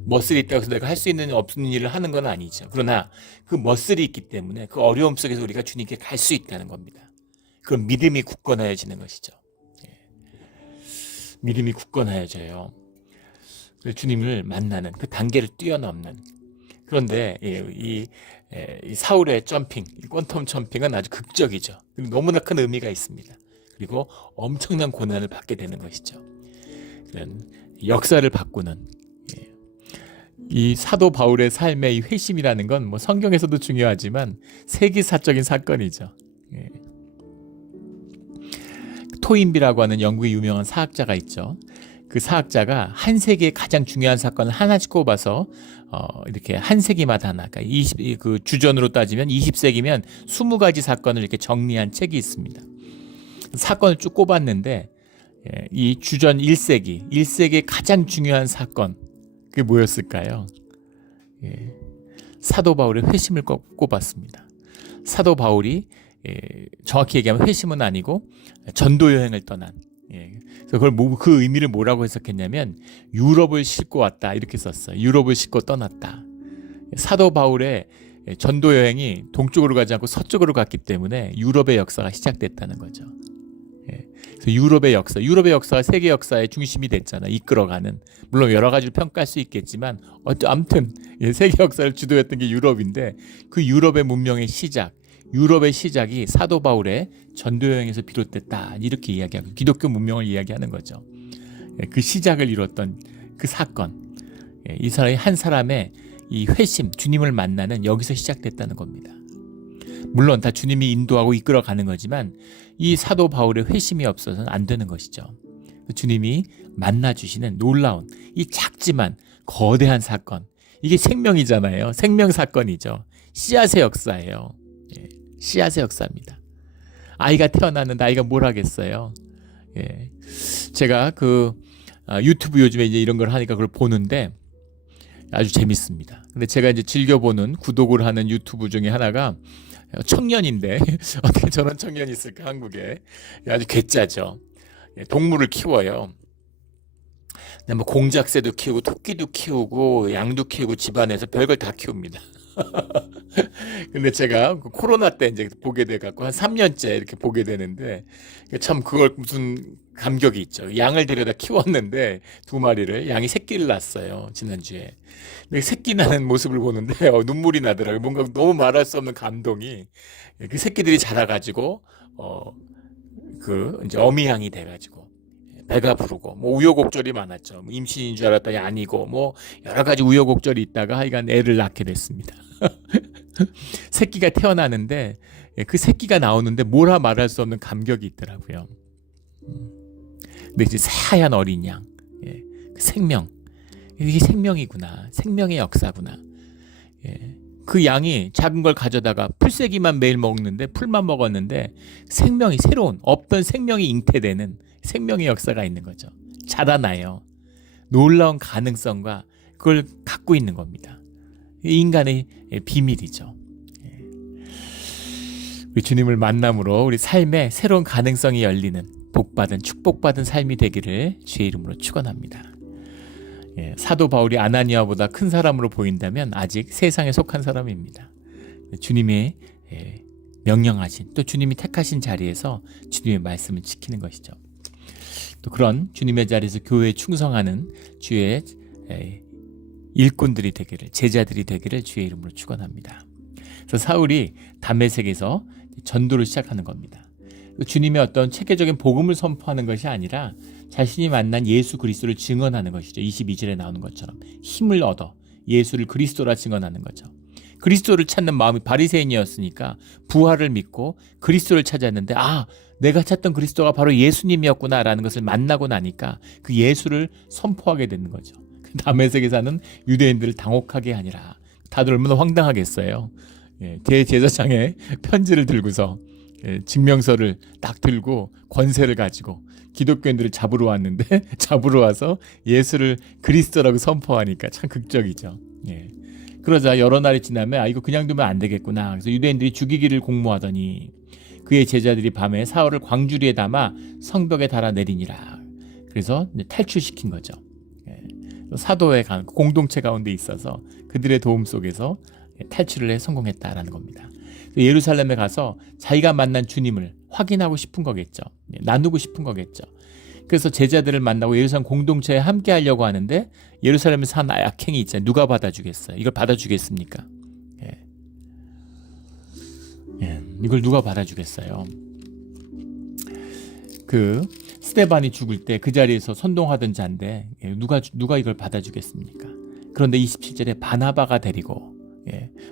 머슬이 있다고 해서 내가 할 수 있는 없는 일을 하는 건 아니죠. 그러나 그 머슬이 있기 때문에 그 어려움 속에서 우리가 주님께 갈 수 있다는 겁니다. 그럼 믿음이 굳건해지는 것이죠. 믿음이 굳건해져요. 주님을 만나는 그 단계를 뛰어넘는. 그런데 이 사울의 점핑, 퀀텀 점핑은 아주 극적이죠. 그리고 너무나 큰 의미가 있습니다. 그리고 엄청난 고난을 받게 되는 것이죠. 역사를 바꾸는 이 사도 바울의 삶의 이 회심이라는 건 성경에서도 중요하지만 세계사적인 사건이죠. 토인비라고 하는 영국의 유명한 사학자가 있죠. 그 사학자가 한 세기의 가장 중요한 사건을 하나씩 꼽아서 이렇게 한 세기마다 하나, 그러니까 그 주전으로 따지면 20세기면 20가지 사건을 이렇게 정리한 책이 있습니다. 사건을 쭉 꼽았는데 이 주전 1세기의 가장 중요한 사건, 그게 뭐였을까요? 사도 바울의 회심을 꼽았습니다. 사도 바울이 정확히 얘기하면 회심은 아니고 전도 여행을 떠난, 그래서 그 의미를 뭐라고 해석했냐면 유럽을 싣고 왔다 이렇게 썼어요. 유럽을 싣고 떠났다. 사도 바울의 전도 여행이 동쪽으로 가지 않고 서쪽으로 갔기 때문에 유럽의 역사가 시작됐다는 거죠. 그래서 유럽의 역사가 세계 역사의 중심이 됐잖아. 이끌어가는. 물론 여러 가지로 평가할 수 있겠지만 아무튼 세계 역사를 주도했던 게 유럽인데, 그 유럽의 문명의 유럽의 시작이 사도 바울의 전도 여행에서 비롯됐다 이렇게 이야기하고 기독교 문명을 이야기하는 거죠. 그 시작을 이뤘던 그 사건, 이 사람이 한 사람의 이 회심, 주님을 만나는 여기서 시작됐다는 겁니다. 물론 다 주님이 인도하고 이끌어가는 거지만 이 사도 바울의 회심이 없어서는 안 되는 것이죠. 주님이 만나주시는 놀라운 이 작지만 거대한 사건, 이게 생명이잖아요. 생명사건이죠. 씨앗의 역사예요. 씨앗의 역사입니다. 아이가 태어났는데 아이가 뭘 하겠어요? 제가 유튜브 요즘에 이제 이런 걸 하니까 그걸 보는데 아주 재밌습니다. 근데 제가 이제 즐겨보는 구독을 하는 유튜브 중에 하나가 청년인데 어떻게 저런 청년이 있을까, 한국에. 아주 괴짜죠. 동물을 키워요. 뭐 공작새도 키우고 토끼도 키우고 양도 키우고 집안에서 별걸 다 키웁니다. 근데 제가 코로나 때 이제 보게 돼 갖고 한 3년째 이렇게 보게 되는데 참 그걸 무슨 감격이 있죠. 양을 데려다 키웠는데 2마리를, 양이 새끼를 낳았어요, 지난주에. 근데 새끼 낳는 모습을 보는데 눈물이 나더라고요. 뭔가 너무 말할 수 없는 감동이. 그 새끼들이 자라가지고 이제 어미양이 돼가지고 배가 부르고 뭐 우여곡절이 많았죠. 뭐 임신인 줄 알았더니 아니고 뭐 여러 가지 우여곡절이 있다가 하여간 애를 낳게 됐습니다. 새끼가 태어나는데 그 새끼가 나오는데 뭐라 말할 수 없는 감격이 있더라고요. 근데 이제 새하얀 어린 양, 그 생명, 이게 생명이구나, 생명의 역사구나. 그 양이 작은 걸 가져다가 풀새기만 매일 먹는데, 풀만 먹었는데 생명이 새로운, 없던 생명이 잉태되는 생명의 역사가 있는 거죠. 자라나요. 놀라운 가능성과 그걸 갖고 있는 겁니다. 인간의 비밀이죠. 우리 주님을 만남으로 우리 삶에 새로운 가능성이 열리는 복받은, 축복받은 삶이 되기를 주의 이름으로 축원합니다. 사도 바울이 아나니아보다 큰 사람으로 보인다면 아직 세상에 속한 사람입니다. 주님의 명령하신, 또 주님이 택하신 자리에서 주님의 말씀을 지키는 것이죠. 또 그런 주님의 자리에서 교회에 충성하는 주의 일꾼들이 되기를, 제자들이 되기를 주의 이름으로 축원합니다. 그래서 사울이 다메섹에서 전도를 시작하는 겁니다. 주님의 어떤 체계적인 복음을 선포하는 것이 아니라 자신이 만난 예수 그리스도를 증언하는 것이죠. 22절에 나오는 것처럼 힘을 얻어 예수를 그리스도라 증언하는 거죠. 그리스도를 찾는 마음이 바리새인이었으니까 부활을 믿고 그리스도를 찾았는데, 내가 찾던 그리스도가 바로 예수님이었구나라는 것을 만나고 나니까 그 예수를 선포하게 되는 거죠. 다메섹에 사는 유대인들을 당혹하게 하니라. 다들 얼마나 황당하겠어요. 대제사장의 편지를 들고서 증명서를 딱 들고 권세를 가지고 기독교인들을 잡으러 왔는데 잡으러 와서 예수를 그리스도라고 선포하니까 참 극적이죠. 그러자 여러 날이 지나면 이거 그냥 두면 안 되겠구나. 그래서 유대인들이 죽이기를 공모하더니 그의 제자들이 밤에 사울을 광주리에 담아 성벽에 달아 내리니라. 그래서 탈출시킨 거죠. 사도의 공동체 가운데 있어서 그들의 도움 속에서 탈출을 해 성공했다라는 겁니다. 예루살렘에 가서 자기가 만난 주님을 확인하고 싶은 거겠죠. 나누고 싶은 거겠죠. 그래서 제자들을 만나고 예루살렘 공동체에 함께 하려고 하는데 예루살렘에서 한 악행이 있잖아요. 누가 받아주겠어요? 이걸 받아주겠습니까? 이걸 누가 받아주겠어요? 스데반이 죽을 때 그 자리에서 선동하던 자인데 누가 이걸 받아주겠습니까? 그런데 27절에 바나바가 데리고,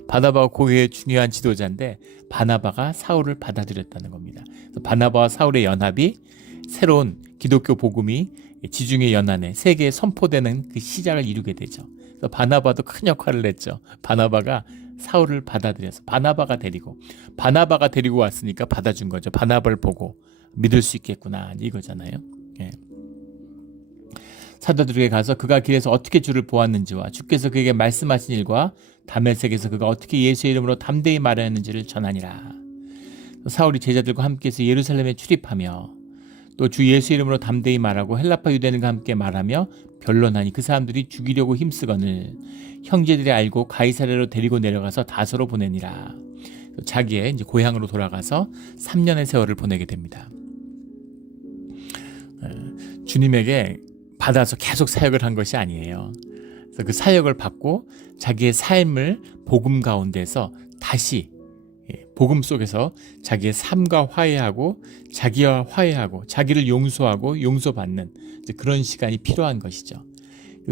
바나바가 교회의 중요한 지도자인데 바나바가 사울을 받아들였다는 겁니다. 그래서 바나바와 사울의 연합이 새로운 기독교 복음이 지중해 연안에 세계에 선포되는 그 시작을 이루게 되죠. 그래서 바나바도 큰 역할을 했죠. 바나바가 사울을 받아들여서 바나바가 데리고 왔으니까 받아준 거죠. 바나바를 보고 믿을 수 있겠구나 이거잖아요. 예. 사도들에게 가서 그가 길에서 어떻게 주를 보았는지와 주께서 그에게 말씀하신 일과 다메섹에서 그가 어떻게 예수의 이름으로 담대히 말하였는지를 전하니라. 사울이 제자들과 함께해서 예루살렘에 출입하며 또 주 예수 이름으로 담대히 말하고 헬라파 유대인과 함께 말하며 변론하니 그 사람들이 죽이려고 힘쓰거늘 형제들이 알고 가이사랴로 데리고 내려가서 다소로 보내니라. 자기의 이제 고향으로 돌아가서 3년의 세월을 보내게 됩니다. 주님에게 받아서 계속 사역을 한 것이 아니에요. 그래서 그 사역을 받고 자기의 삶을 복음 가운데서 다시 복음 속에서 자기의 삶과 화해하고 자기와 화해하고 자기를 용서하고 용서받는 그런 시간이 필요한 것이죠.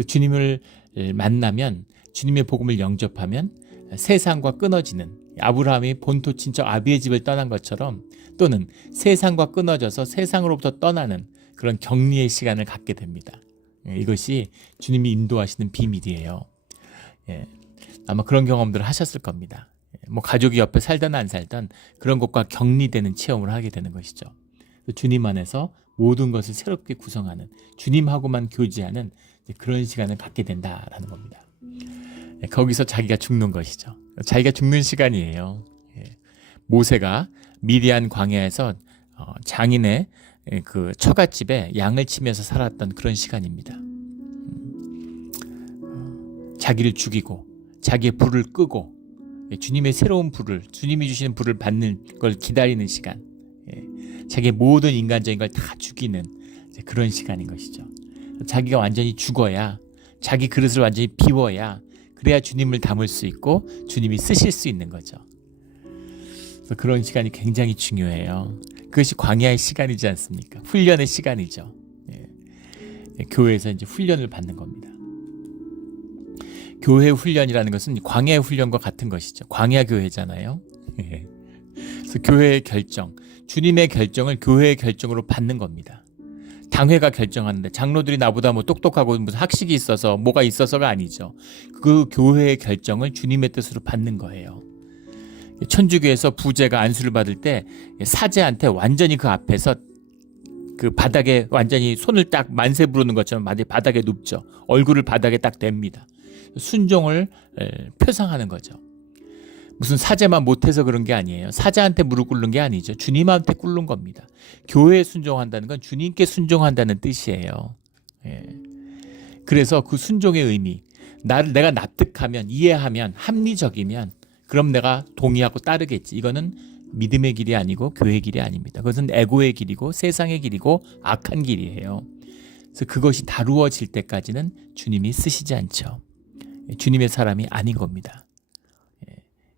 주님을 만나면 주님의 복음을 영접하면 세상과 끊어지는 아브라함이 본토 친척 아비의 집을 떠난 것처럼 또는 세상과 끊어져서 세상으로부터 떠나는 그런 격리의 시간을 갖게 됩니다. 이것이 주님이 인도하시는 비밀이에요. 아마 그런 경험들을 하셨을 겁니다. 뭐 가족이 옆에 살든 안 살든 그런 것과 격리되는 체험을 하게 되는 것이죠. 주님 안에서 모든 것을 새롭게 구성하는 주님하고만 교제하는 그런 시간을 갖게 된다라는 겁니다. 거기서 자기가 죽는 것이죠. 자기가 죽는 시간이에요. 모세가 미디안 광야에서 장인의 그 처갓집에 양을 치면서 살았던 그런 시간입니다. 자기를 죽이고 자기의 불을 끄고 주님의 새로운 불을, 주님이 주시는 불을 받는 걸 기다리는 시간, 자기의 모든 인간적인 걸 다 죽이는 그런 시간인 것이죠. 자기가 완전히 죽어야, 자기 그릇을 완전히 비워야, 그래야 주님을 담을 수 있고 주님이 쓰실 수 있는 거죠. 그래서 그런 시간이 굉장히 중요해요. 그것이 광야의 시간이지 않습니까? 훈련의 시간이죠. 교회에서 이제 훈련을 받는 겁니다. 교회 훈련이라는 것은 광야의 훈련과 같은 것이죠. 광야 교회잖아요. 그래서 교회의 결정, 주님의 결정을 교회의 결정으로 받는 겁니다. 당회가 결정하는데 장로들이 나보다 뭐 똑똑하고 무슨 학식이 있어서 뭐가 있어서가 아니죠. 그 교회의 결정을 주님의 뜻으로 받는 거예요. 천주교에서 부제가 안수를 받을 때 사제한테 완전히 그 앞에서 그 바닥에 완전히 손을 딱 만세 부르는 것처럼 바닥에 눕죠. 얼굴을 바닥에 딱 댑니다. 순종을 표상하는 거죠. 무슨 사제만 못해서 그런 게 아니에요. 사제한테 무릎 꿇는 게 아니죠. 주님한테 꿇는 겁니다. 교회에 순종한다는 건 주님께 순종한다는 뜻이에요. 그래서 그 순종의 의미, 내가 납득하면, 이해하면, 합리적이면 그럼 내가 동의하고 따르겠지. 이거는 믿음의 길이 아니고 교회의 길이 아닙니다. 그것은 에고의 길이고 세상의 길이고 악한 길이에요. 그래서 그것이 다루어질 때까지는 주님이 쓰시지 않죠. 주님의 사람이 아닌 겁니다.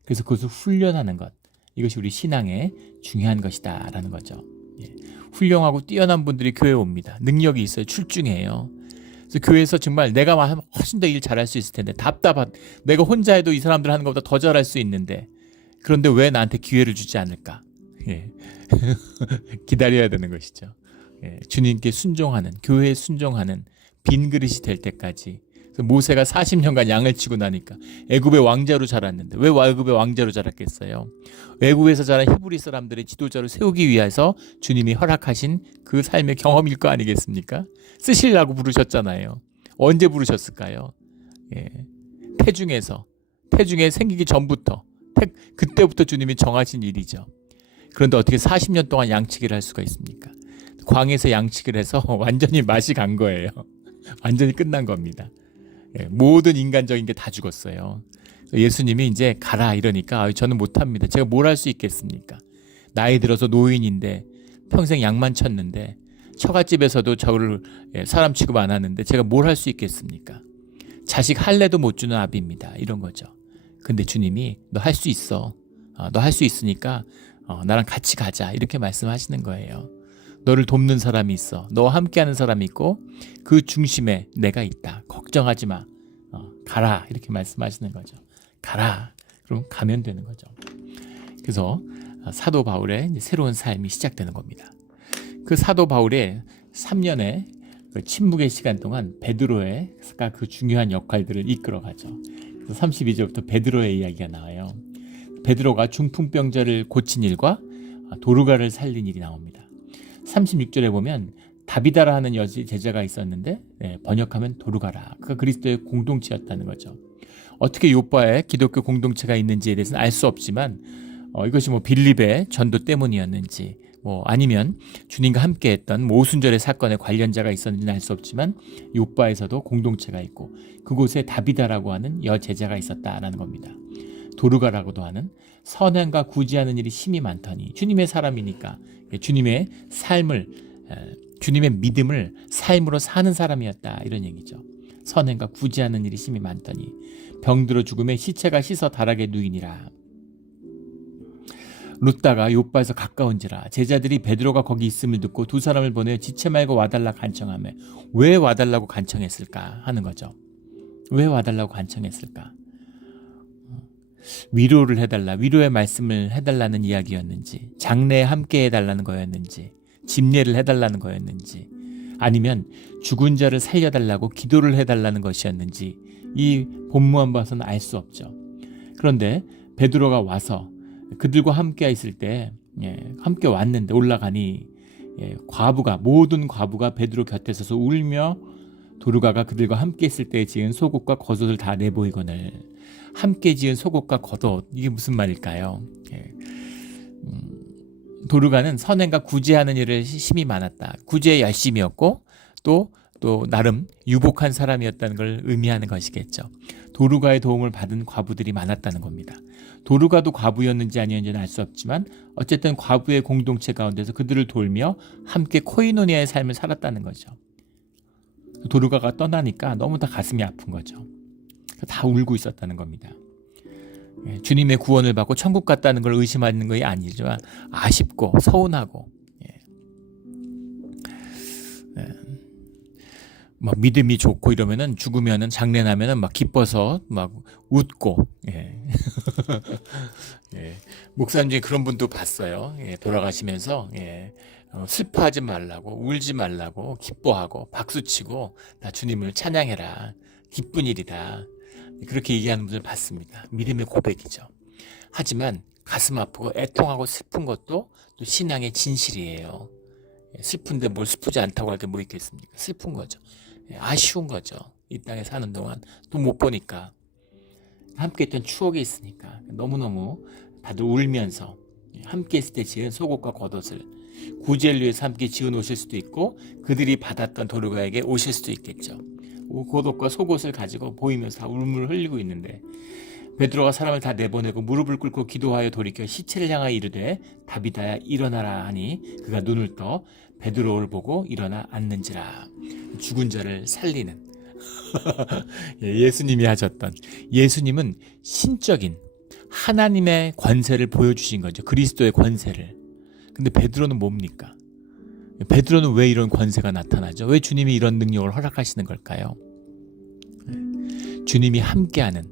그래서 그것을 훈련하는 것, 이것이 우리 신앙의 중요한 것이다라는 거죠. 훌륭하고 뛰어난 분들이 교회에 옵니다. 능력이 있어요. 출중해요. 그래서 교회에서 정말 내가 하면 훨씬 더 일 잘할 수 있을 텐데 내가 혼자 해도 이 사람들 하는 것보다 더 잘할 수 있는데 그런데 왜 나한테 기회를 주지 않을까? 기다려야 되는 것이죠. 주님께 순종하는, 교회에 순종하는 빈 그릇이 될 때까지. 모세가 40년간 양을 치고 나니까 애굽의 왕자로 자랐는데 왜 애굽의 왕자로 자랐겠어요? 애굽에서 자란 히브리 사람들의 지도자로 세우기 위해서 주님이 허락하신 그 삶의 경험일 거 아니겠습니까? 쓰시려고 부르셨잖아요. 언제 부르셨을까요? 태중에 생기기 전부터 그때부터 주님이 정하신 일이죠. 그런데 어떻게 40년 동안 양치기를 할 수가 있습니까? 광에서 양치기를 해서 완전히 맛이 간 거예요. 완전히 끝난 겁니다. 모든 인간적인 게 다 죽었어요. 예수님이 이제 가라 이러니까 저는 못합니다. 제가 뭘 할 수 있겠습니까? 나이 들어서 노인인데 평생 양만 쳤는데 처갓집에서도 저를 사람 취급 안 하는데 제가 뭘 할 수 있겠습니까? 자식 할례도 못 주는 아비입니다. 이런 거죠. 근데 주님이 너 할 수 있어. 너 할 수 있으니까 나랑 같이 가자 이렇게 말씀하시는 거예요. 너를 돕는 사람이 있어. 너와 함께하는 사람이 있고 그 중심에 내가 있다. 걱정하지 마. 가라 이렇게 말씀하시는 거죠. 가라. 그럼 가면 되는 거죠. 그래서 사도 바울의 이제 새로운 삶이 시작되는 겁니다. 그 사도 바울의 3년의 그 침묵의 시간 동안 베드로가 그 중요한 역할들을 이끌어가죠. 그래서 32절부터 베드로의 이야기가 나와요. 베드로가 중풍병자를 고친 일과 도르가를 살린 일이 나옵니다. 36절에 보면 다비다라 하는 제자가 있었는데 번역하면 도르가라. 그가 그리스도의 공동체였다는 거죠. 어떻게 요바에 기독교 공동체가 있는지에 대해서는 알 수 없지만 이것이 빌립의 전도 때문이었는지 아니면 주님과 함께했던 오순절의 사건에 관련자가 있었는지는 알 수 없지만 요바에서도 공동체가 있고 그곳에 다비다라고 하는 여제자가 있었다라는 겁니다. 도르가라고도 하는 선행과 구제하는 일이 심히 많더니 주님의 사람이니까 주님의 삶을 주님의 믿음을 삶으로 사는 사람이었다 이런 얘기죠. 선행과 구제하는 일이 심히 많더니 병들어 죽음에 시체가 씻어 다락에 누이니라. 룻다가 욥바에서 가까운지라 제자들이 베드로가 거기 있음을 듣고 두 사람을 보내 지체 말고 와달라 간청하며 왜 와달라고 간청했을까 하는 거죠. 왜 와달라고 간청했을까? 위로를 해달라, 위로의 말씀을 해달라는 이야기였는지, 장례에 함께 해달라는 거였는지, 집례를 해달라는 거였는지, 아니면 죽은 자를 살려달라고 기도를 해달라는 것이었는지 이 본문만 봐서는 알 수 없죠. 그런데 베드로가 와서 그들과 함께 있을 때 함께 왔는데 올라가니 모든 과부가 베드로 곁에 서서 울며 도르가가 그들과 함께 있을 때 지은 속옷과 겉옷을 다 내보이거늘. 함께 지은 속옷과 겉옷, 이게 무슨 말일까요? 도르가는 선행과 구제하는 일을 심히 많았다. 구제에 열심이었고 또 나름 유복한 사람이었다는 걸 의미하는 것이겠죠. 도르가의 도움을 받은 과부들이 많았다는 겁니다. 도르가도 과부였는지 아니었는지는 알 수 없지만 어쨌든 과부의 공동체 가운데서 그들을 돌며 함께 코이노니아의 삶을 살았다는 거죠. 도르가가 떠나니까 너무 다 가슴이 아픈 거죠. 다 울고 있었다는 겁니다. 주님의 구원을 받고 천국 갔다는 걸 의심하는 것이 아니지만 아쉽고 서운하고 막 믿음이 좋고 이러면은 죽으면은 장례나면은 막 기뻐서 막 웃고 목사님 중에 그런 분도 봤어요. 돌아가시면서 슬퍼하지 말라고 울지 말라고 기뻐하고 박수치고 나 주님을 찬양해라 기쁜 일이다 그렇게 얘기하는 분들 봤습니다. 믿음의 고백이죠. 하지만 가슴 아프고 애통하고 슬픈 것도 또 신앙의 진실이에요. 슬픈데 뭘 슬프지 않다고 할 게 뭐 있겠습니까? 슬픈 거죠. 아쉬운 거죠. 이 땅에 사는 동안 또 못 보니까 함께 했던 추억이 있으니까 너무너무 다들 울면서 함께 있을 때 지은 속옷과 겉옷을 구제를 위해서 함께 지은 오실 수도 있고 그들이 받았던 도르가에게 오실 수도 있겠죠. 겉옷과 속옷을 가지고 보이면서 울음을 흘리고 있는데 베드로가 사람을 다 내보내고 무릎을 꿇고 기도하여 돌이켜 시체를 향하여 이르되 다비다야 일어나라 하니 그가 눈을 떠 베드로를 보고 일어나 앉는지라. 죽은 자를 살리는 예수님이 하셨던 예수님은 신적인 하나님의 권세를 보여주신 거죠. 그리스도의 권세를. 근데 베드로는 뭡니까? 베드로는 왜 이런 권세가 나타나죠? 왜 주님이 이런 능력을 허락하시는 걸까요? 주님이 함께하는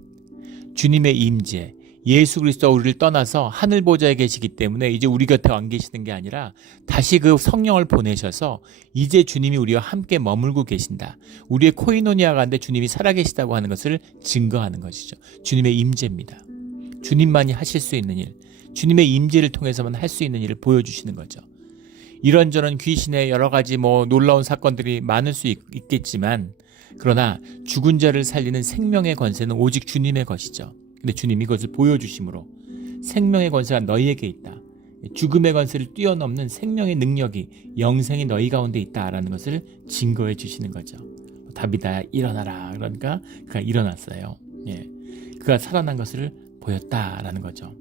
주님의 임재, 예수 그리스도가 우리를 떠나서 하늘 보좌에 계시기 때문에 이제 우리 곁에 안 계시는 게 아니라 다시 그 성령을 보내셔서 이제 주님이 우리와 함께 머물고 계신다. 우리의 코이노니아 가운데 주님이 살아계시다고 하는 것을 증거하는 것이죠. 주님의 임재입니다. 주님만이 하실 수 있는 일, 주님의 임재를 통해서만 할 수 있는 일을 보여주시는 거죠. 이런저런 귀신의 여러 가지 놀라운 사건들이 많을 수 있겠지만 그러나 죽은 자를 살리는 생명의 권세는 오직 주님의 것이죠. 근데 주님이 그것을 보여주심으로 생명의 권세가 너희에게 있다. 죽음의 권세를 뛰어넘는 생명의 능력이 영생이 너희 가운데 있다라는 것을 증거해 주시는 거죠. 다비다야 일어나라. 그러니까 그가 일어났어요. 그가 살아난 것을 보였다라는 거죠.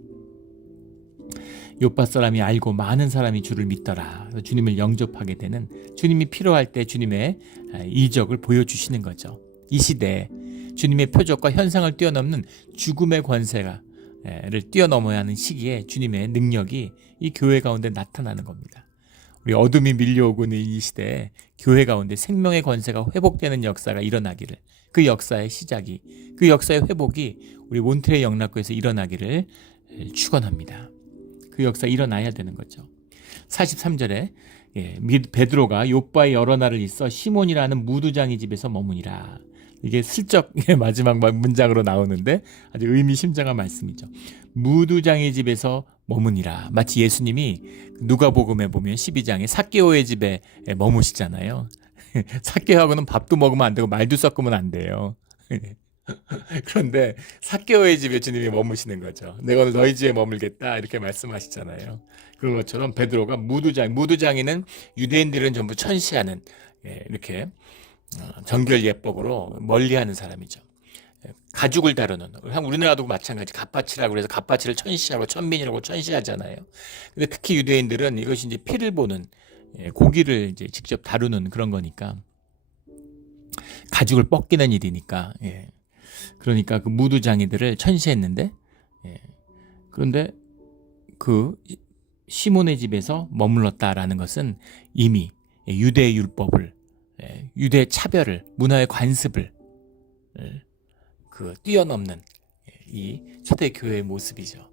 요파 사람이 알고 많은 사람이 주를 믿더라. 주님을 영접하게 되는 주님이 필요할 때 주님의 이적을 보여주시는 거죠. 이 시대에 주님의 표적과 현상을 뛰어넘는 죽음의 권세를 뛰어넘어야 하는 시기에 주님의 능력이 이 교회 가운데 나타나는 겁니다. 우리 어둠이 밀려오고 있는 이 시대에 교회 가운데 생명의 권세가 회복되는 역사가 일어나기를 그 역사의 시작이 그 역사의 회복이 우리 몬트레이 영락교에서 일어나기를 축원합니다. 그 역사 일어나야 되는 거죠. 43절에 베드로가 욥바에 여러 날을 있어 시몬이라는 무두장의 집에서 머무니라. 이게 슬쩍 마지막 문장으로 나오는데 아주 의미심장한 말씀이죠. 무두장의 집에서 머무니라. 마치 예수님이 누가복음에 보면 12장에 삭개오의 집에 머무시잖아요. 삭개오하고는 밥도 먹으면 안 되고 말도 섞으면 안 돼요. 그런데 삭개오의 집에 주님이 머무시는 거죠. 내가 오늘 너희 집에 머물겠다 이렇게 말씀하시잖아요. 그런 것처럼 베드로가 무두장이는 유대인들은 전부 천시하는 이렇게 정결 예법으로 멀리하는 사람이죠. 가죽을 다루는, 우리나라도 마찬가지 갓바치라고 그래서 갓바치를 천시하고 천민이라고 천시하잖아요. 근데 특히 유대인들은 이것이 이제 피를 보는 고기를 이제 직접 다루는 그런 거니까 가죽을 뻗기는 일이니까 그러니까 그 무두장이들을 천시했는데 그런데 그 시몬의 집에서 머물렀다라는 것은 이미 유대 율법을 유대 차별을 문화의 관습을 뛰어넘는 이 초대교회의 모습이죠.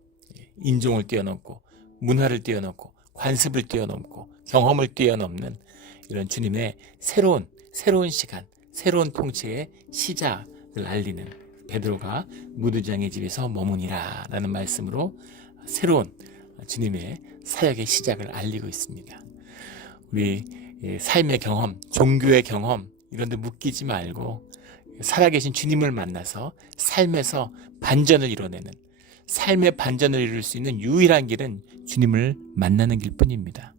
인종을 뛰어넘고 문화를 뛰어넘고 관습을 뛰어넘고 경험을 뛰어넘는 이런 주님의 새로운 시간, 새로운 통치의 시작을 알리는 베드로가 무두장의 집에서 머무니라 라는 말씀으로 새로운 주님의 사역의 시작을 알리고 있습니다. 우리 삶의 경험, 종교의 경험 이런 데 묶이지 말고 살아계신 주님을 만나서 삶에서 반전을 이뤄내는, 삶의 반전을 이룰 수 있는 유일한 길은 주님을 만나는 길뿐입니다.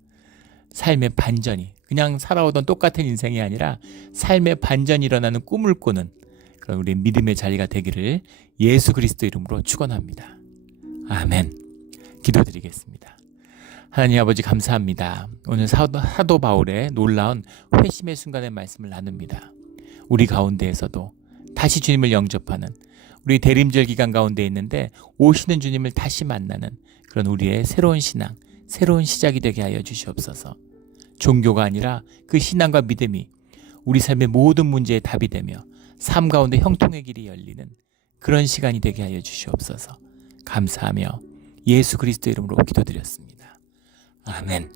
삶의 반전이 그냥 살아오던 똑같은 인생이 아니라 삶의 반전이 일어나는 꿈을 꾸는 그런 우리 믿음의 자리가 되기를 예수 그리스도 이름으로 축원합니다. 아멘. 기도드리겠습니다. 하나님 아버지 감사합니다. 오늘 사도 바울의 놀라운 회심의 순간의 말씀을 나눕니다. 우리 가운데에서도 다시 주님을 영접하는 우리 대림절 기간 가운데 있는데 오시는 주님을 다시 만나는 그런 우리의 새로운 신앙, 새로운 시작이 되게 하여 주시옵소서. 종교가 아니라 그 신앙과 믿음이 우리 삶의 모든 문제의 답이 되며 삶 가운데 형통의 길이 열리는 그런 시간이 되게 하여 주시옵소서. 감사하며 예수 그리스도 이름으로 기도드렸습니다. 아멘.